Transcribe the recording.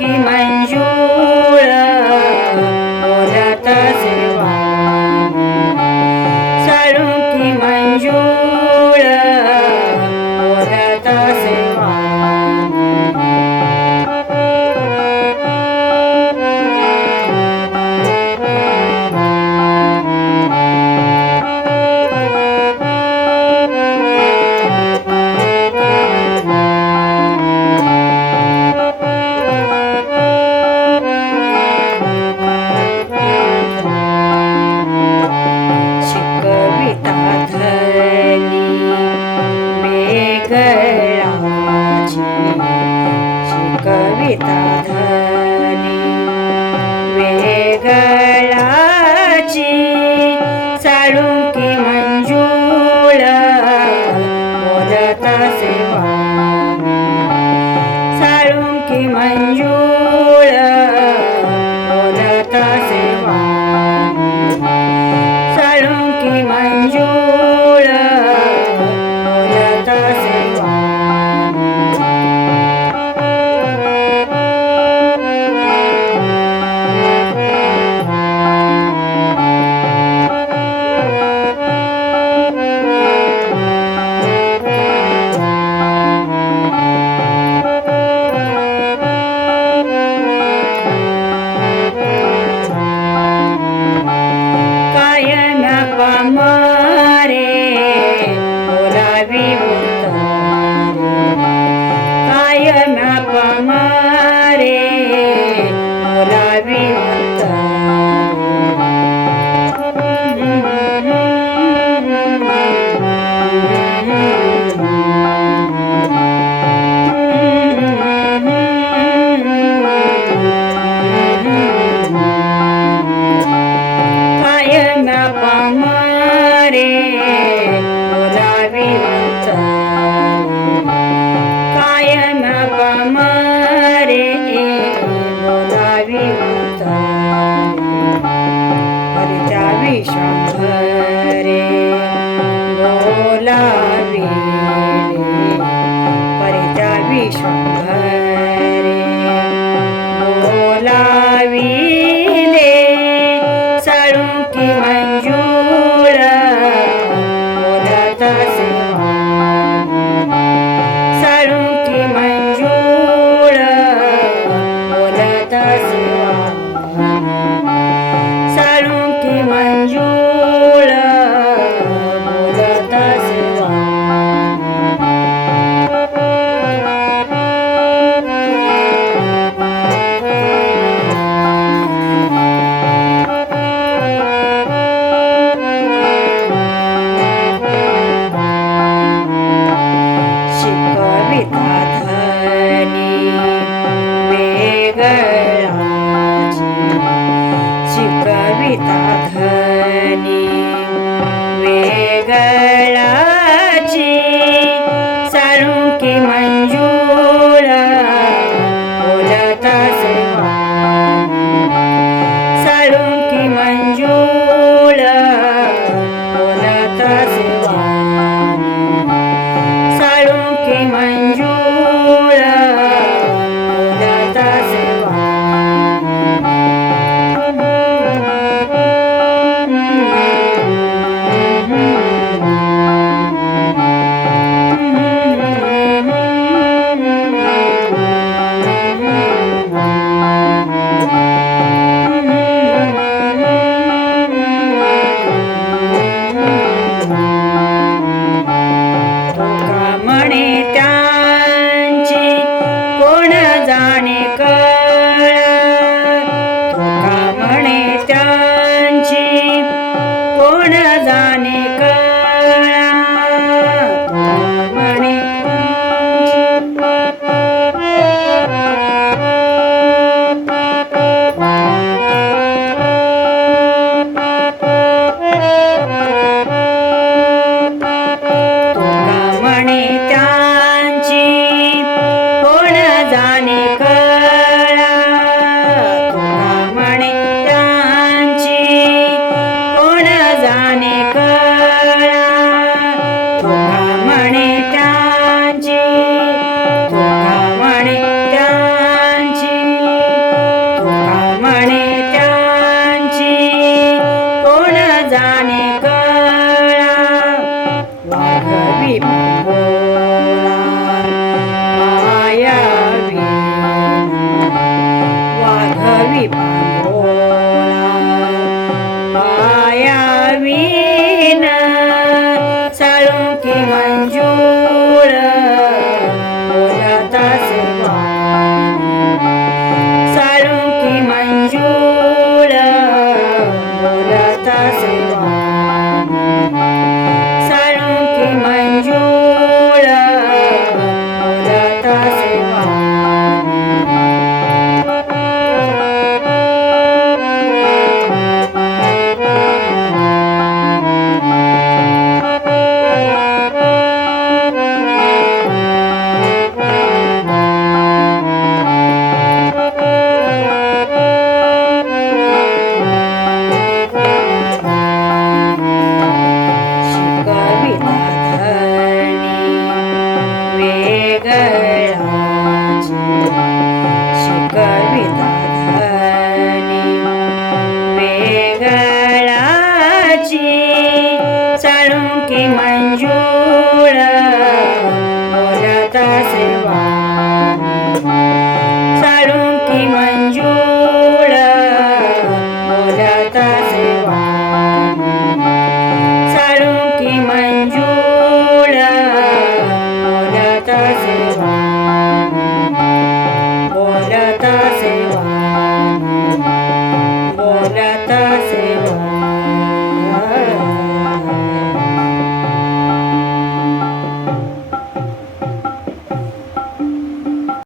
साळुंकी मंजूळ विश्वभरे बोलावी. हरिता विश्वभरे बोलाविले. की मंजू